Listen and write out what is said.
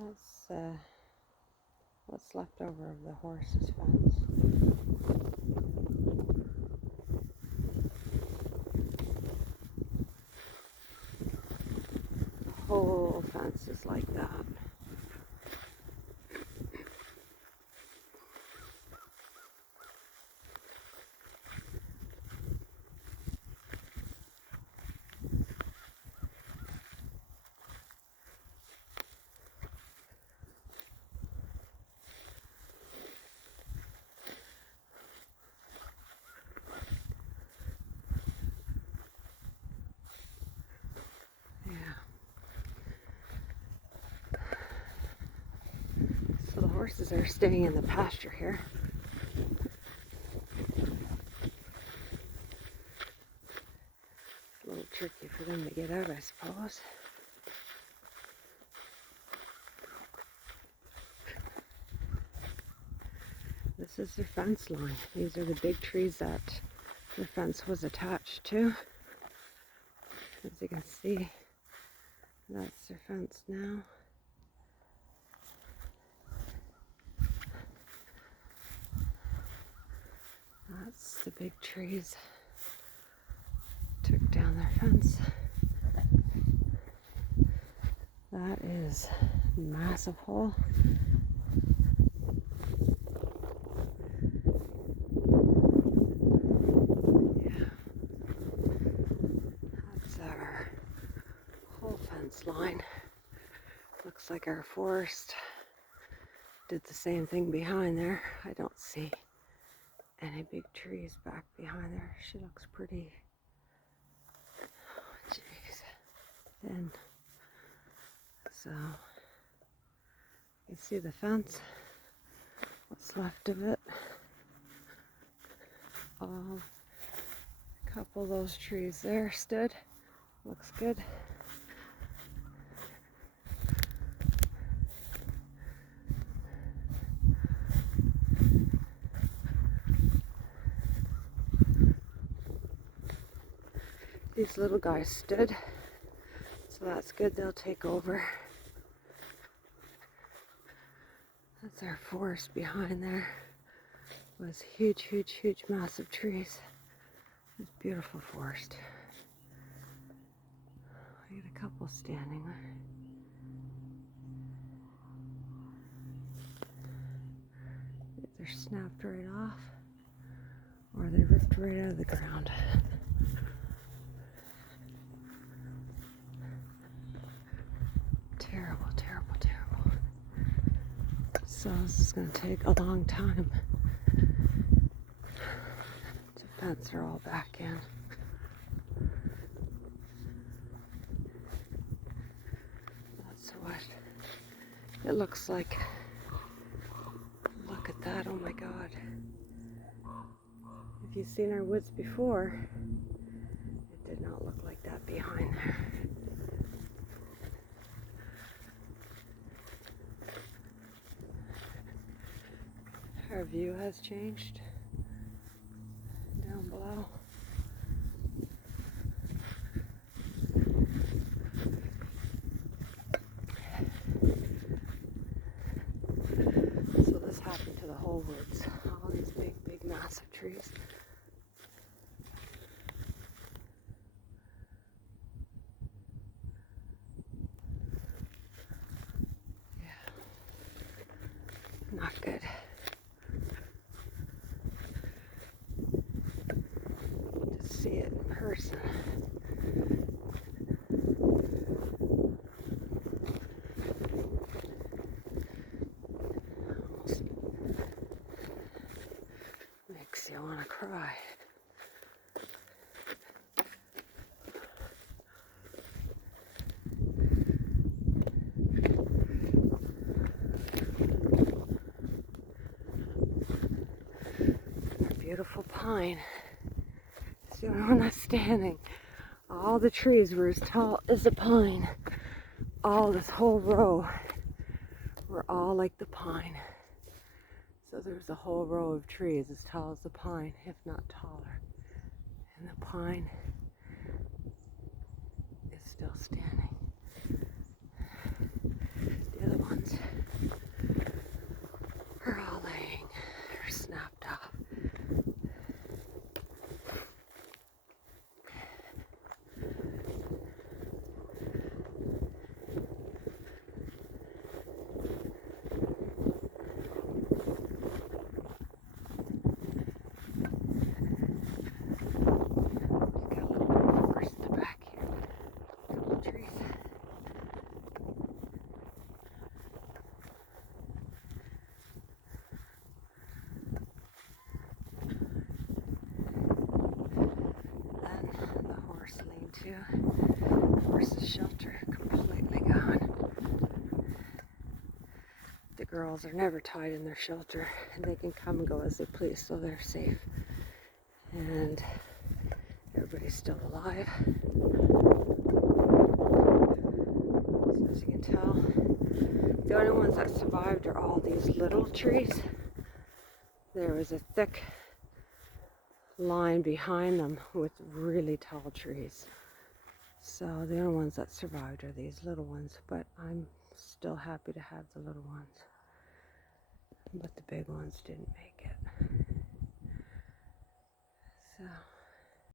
That's what's left over of the horse's fence. The whole fence is like that. So the horses are staying in the pasture here. It's a little tricky for them to get out, I suppose. This is their fence line. These are the big trees that the fence was attached to. As you can see, that's their fence now. That's the big trees. Took down their fence. That is a massive hole. Yeah. That's our whole fence line. Looks like our forest did the same thing behind there. I don't see any big trees back behind there. She looks pretty, oh jeez, thin. So you see the fence, what's left of it. A couple of those trees there stood. Looks good. These little guys stood, so that's good. They'll take over. That's our forest behind there. It was huge, huge, huge, massive trees. It's a beautiful forest. I got a couple standing there. They're snapped right off, or they ripped right out of the ground. Terrible, terrible, terrible. So this is going to take a long time to fence her all back in. That's what it looks like. Look at that, oh my God. If you've seen our woods before, it did not look like that behind there. Our view has changed down below. So this happened to the whole woods. All these big, big, massive trees. Yeah. Not good. See it in person. Almost makes you want to cry. A beautiful pine. See where I'm not standing. All the trees were as tall as a pine. All this whole row were all like the pine. So there's a whole row of trees as tall as the pine, if not taller. And the pine is still standing. The other ones too. Of course, the shelter completely gone. The girls are never tied in their shelter, and they can come and go as they please, so they're safe. And everybody's still alive. So as you can tell, the only ones that survived are all these little trees. There was a thick line behind them with really tall trees. So the only ones that survived are these little ones, but I'm still happy to have the little ones. But the big ones didn't make it. So